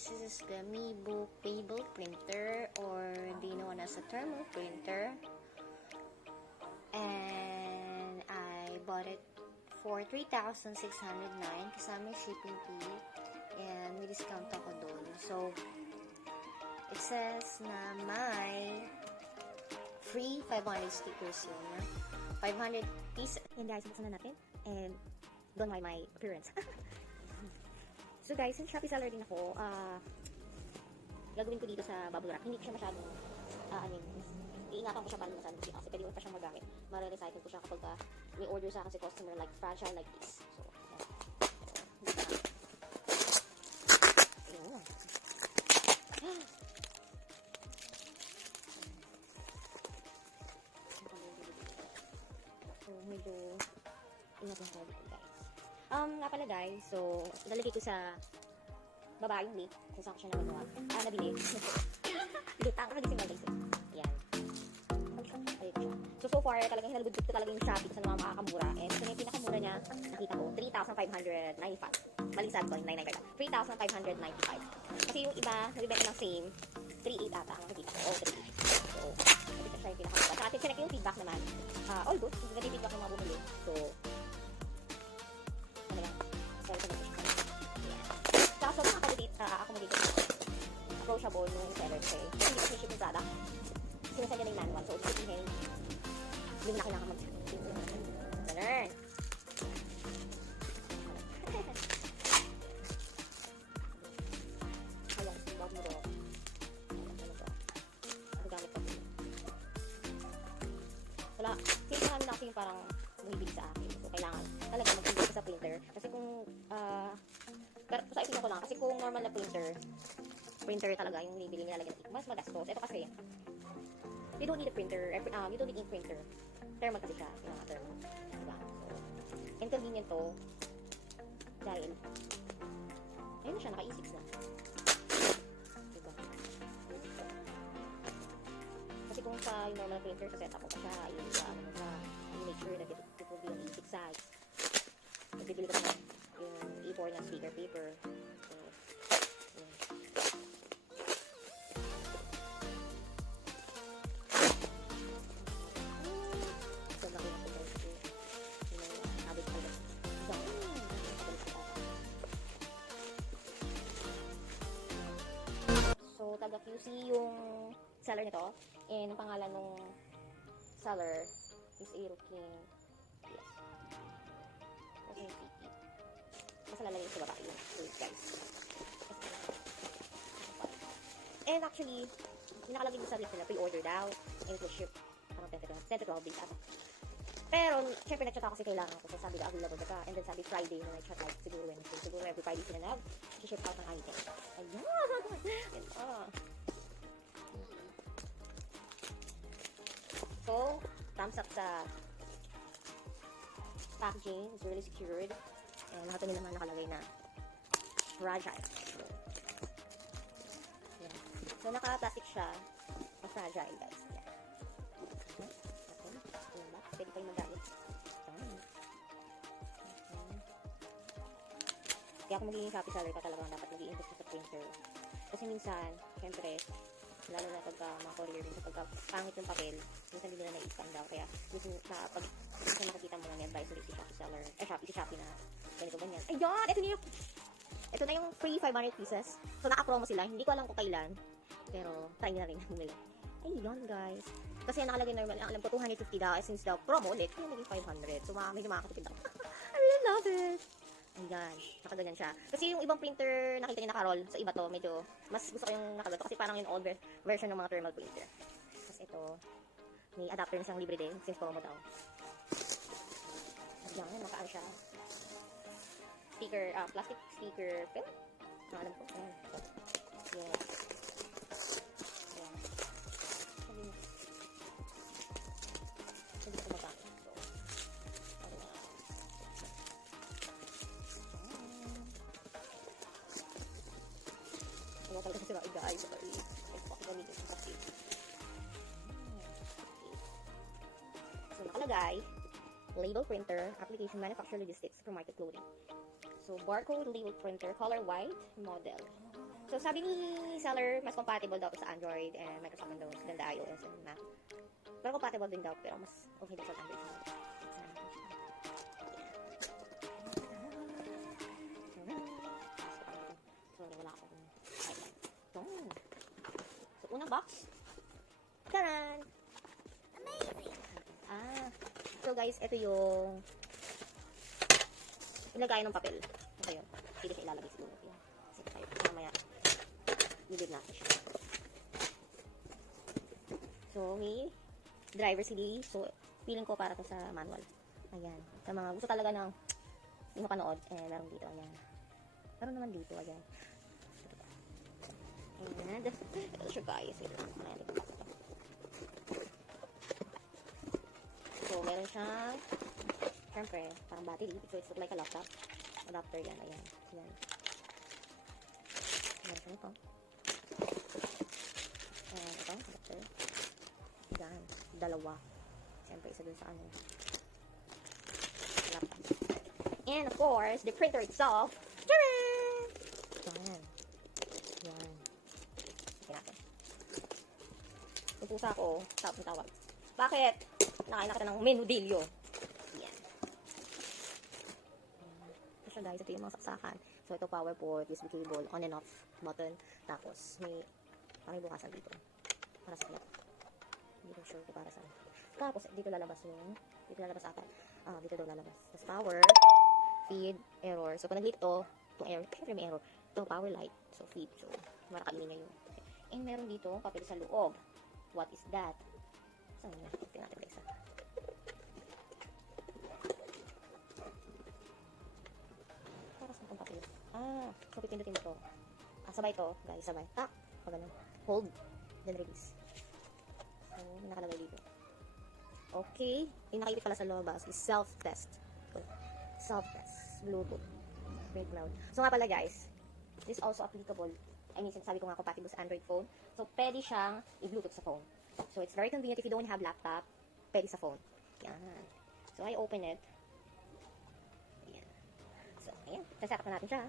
This is the Mi Book Payable printer, or be known as a thermal printer, and I bought it for 3,609 kasama shipping fee, and may discount ako doon. So it says na may free 500 stickers yun, 500 pieces. And guys, buksan na natin, and don't mind my appearance. So guys, since Shopee seller din ako, gagawin ko dito sa bubble wrap. Hindi ko siya masyadong, iingatan ko siya para masyadong kasi pwede ko pa siyang magamit. Mare-recycle ko siya kapag may order sa akin si customer like fragile like this. So, yan. So, medyo ingat lang ko dito guys. Nga pala guys, so, nalagay ko sa baba yung link kung saan ko siya nabagawa. Nabili. Lutang, nakagising na guys. Ayan. Nalagay ko siya. So far, talagang hinalabudbud ko talaga yung Shopee sa mga makakamura. And ito na yung pinakamura niya, nakita ko, 3,595. Maling sabi ko, 995. 3,595. Kasi yung iba, nabibenta ng same, 3,800 ata ang nakita ko. O, 3,800. So, nakita siya yung pinakamura. Sa atin, sinek yung feedback naman. All good. Ganda yung feedback ng mga bumili. So, so accommodate approachable nung seller siya. Hindi kasi ship yung product. Sinasend niya na yung manual. So, sabihin, hindi na kailangan mag-ship. Ganun. Hayang, bag mo doon. Ano to? Ano gamit ko? Wala. Since namin na kasi yung parang bumibili sa akin. So, kailangan talaga mag-invest sa printer. Kasi kung, pero sa ipin ko lang, kasi kung normal na printer talaga yung binibili nilalagyan ng ink, mas magastos. Ito kasi, you don't need a printer, you don't need ink printer. Thermal kasi siya, yung mga thermal. Diba? So, inconvenient to. Dahil, ayun na siya, naka E6 na. Diba? Kasi kung sa yung normal printer, sa setup ko pa siya, yung make sure that it will be on E6 size. Nagbibili ko naman yung E4 na speaker paper. So, yun. So, laki na po guys. Yung habit ko lang. So, taga QC yung seller nito. And ang pangalan ng seller is Aero King. Yes. Okay, basta lalagay sa baba yung food guys. And actually, nakalagay din sa list nila, pre-order daw, and it will ship parang 10 to 12 days ata. Pero, syempre nag-chat ako kasi kailangan ko, so sabi na available na ka, and then sabi Friday na nag-chat like siguro Wednesday, siguro every Friday sila nag-ship out ng item. Ayan! So, thumbs up sa packaging, is really secured. And lahat nila naman nakalagay na fragile. Yan. So, naka-plastic siya. Fragile, guys. Yan. Okay. Pwede kayong magamit. Kaya kung magiging Shopee seller ka talaga dapat mag-i-invest sa printer. Kasi minsan, syempre, lalo na pagka mga courier din sa pagka pangit yung papel, minsan hindi nila na-scan daw. Kaya, minsan pag nakikita mo na ni-advise ulit si Shopee seller, si Shopee na ganito, ganyan. Ayun! Ito na yung free 500 pieces. So, naka-promo sila. Hindi ko alam kung kailan. Pero, try nyo na rin bumili. Ayun, guys. Kasi nakalagay normal. Alam ko, 250 daw. Since daw, promo ulit. Kaya naging 500. So, medyo makakatipid ako. I really love it. Ayan. Nakaganyan siya. Kasi yung ibang printer, nakita niyo naka-roll. So, iba to. Medyo, mas gusto ko yung nakaganto. Kasi parang yung old version ng mga thermal printer. Tapos ito, may adapter na siyang libre din. Since promo daw. Ayan, naka-ano siya. Speaker, plastic speaker pen. Alam ko. Ayan. Yes. Ayan. Hindi ko magamit. So, ano talaga sila guys. Gamitin sa plastic. So, nakalagay. Label printer, application, manufacturer, logistics, supermarket, clothing. So, barcode label printer, color white, model. So, So, sabi ni seller, mas compatible daw sa Android and Microsoft Windows than the iOS and Mac. Pero compatible din daw, pero mas okay din sa Android. So, wala akong highlight. So, unang box. Taran! Amazing! So guys, ito yung ilagay ng papel. Ito yun. Hindi siya ilalagay siguro. Kasi tayo. Mamaya, nilid natin siya. So, may driver CD. So, feeling ko para to sa manual. Ayan. Sa mga gusto talaga ng hindi mapanood. Meron dito. Ayan. Meron naman dito. Ayan. And, ito siya guys. Ayan. So, meron siyang syempre, parang battery. So, it's like a laptop. Adapter yan. Ayan. Ayan. Meron siya ito. Ayan. Ito. Adapter. Ayan. Dalawa. Syempre, isa dun sa ano. Laptop. And, of course, the printer itself. Tcharan! Ayan. Ayan. Sige natin. Pupusa ko. Tapos ang tawag. Bakit? Nakain na kita ng menudilyo. Yan. Ito siya guys. Ito yung mga saksakan. So, ito power port, USB cable, on and off button. Tapos, may bukasan dito. Para sa clip. Hindi ko sure kung para saan. Tapos, dito lalabas yung, dito lalabas ata. Dito daw lalabas. Tapos, power, feed, error. So, pag nag-lit to, itong error, syempre may error. Ito, power light. So, feed. So, marakainin niya yun. And meron dito, papel sa loob. What is that? Saan yun? Tingnan natin guys. Para saan itong papel? So pipindutin mo ito. Sabay ito, guys, sabay. Pag ganun. Hold, then release. So, nakalagay dito. Okay. Yung nakikita pala sa labas is self-test. Self-test. Bluetooth. Great cloud. So nga pala guys, this is also applicable. I mean, sabi ko nga compatible sa Android phone. So, pwede siyang i-Bluetooth sa phone. So, it's very convenient if you don't have laptop. Pwede sa phone. Yan. So, I open it. Ayan. So, ayan. Set up na natin siya.